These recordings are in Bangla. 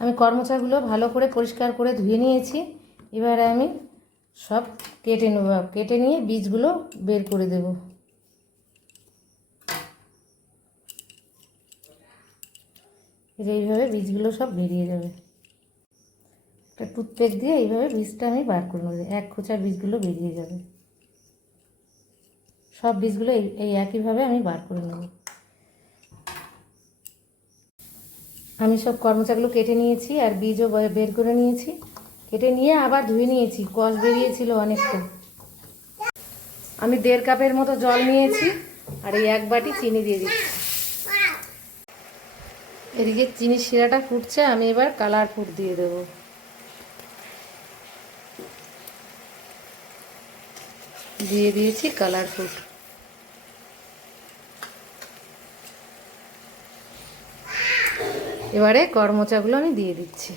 আমি করমচাগুলো ভালো করে পরিষ্কার করে ধুয়ে নিয়েছি। এবারে আমি সব কেটে নেব, কেটে নিয়ে বীজগুলো বের করে দেব। এইভাবে বীজগুলো সব বেরিয়ে যাবে। একটা টুথপেক দিয়ে এইভাবে বীজটা আমি বার করে নেব, এক খোঁচা বীজগুলো বেরিয়ে যাবে। সব বীজগুলো এই একইভাবে আমি বার করে নেব। আমি সব করমচাগুলো কেটে নিয়েছি আর বীজও বের করে নিয়েছি। কেটে নিয়ে আবার ধুয়ে নিয়েছি, কষ বেরিয়েছিল অনেকটা। আমি 1.5 কাপের মতো জল নিয়েছি আর এই 1 বাটি চিনি দিয়ে দিচ্ছি। এদিকে চিনির শিরাটা ফুটছে, আমি এবার কালার ফুড দিয়ে দেবো। দিয়ে দিয়েছি কালার ফুড। এবারে করমচাগুলো আমি দিয়ে দিচ্ছি।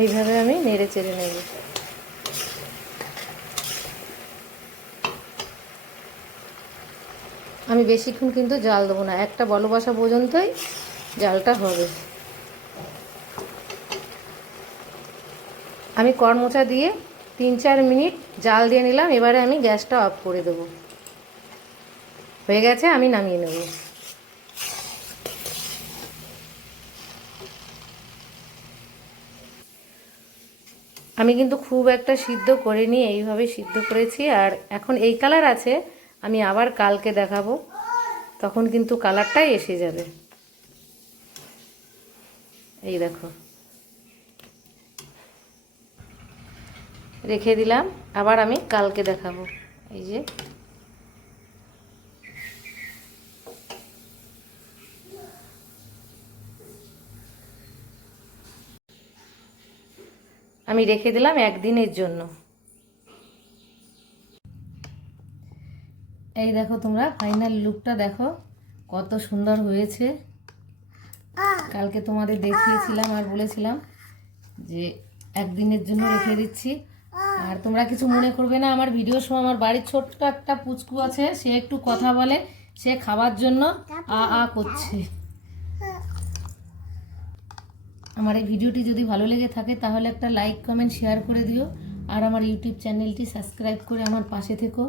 এইভাবে আমি নেড়ে চেড়ে নেব। আমি বেশিক্ষণ কিন্তু জাল দেবো না, একটা বলক আসা পর্যন্তই জালটা হবে। আমি করমচা দিয়ে 3-4 মিনিট জাল দিয়ে নিলাম। এবারে আমি গ্যাসটা অফ করে দেব। হয়ে গেছে, আমি নামিয়ে নেব। আমি কিন্তু খুব একটা সিদ্ধ করিনি, এইভাবে সিদ্ধ করেছি। আর এখন এই কালার আছে, আমি আবার কালকে দেখাবো, তখন কিন্তু কালারটাই এসে যাবে। এই দেখো, রেখে দিলাম, আবার আমি কালকে দেখাবো। এই যে আমি রেখে দিলাম 1 দিনের জন্য। এই দেখো, তোমরা ফাইনাল লুকটা দেখো কত সুন্দর হয়েছে। কালকে তোমাদের দেখিয়েছিলাম আর বলেছিলাম যে 1 দিনের জন্য রেখে দিচ্ছি। আর তোমরা কিছু মনে করবে না, আমার ভিডিওর সময় আমার বাড়ির ছোট্ট একটা পুচকু আছে, সে একটু কথা বলে, সে খাবার জন্য আ আ করছে। আমার এই ভিডিওটি যদি ভালো লেগে থাকে তাহলে একটা লাইক, কমেন্ট, শেয়ার করে দিও। আর আমার ইউটিউব চ্যানেলটি সাবস্ক্রাইব করে আমার পাশে থেকো।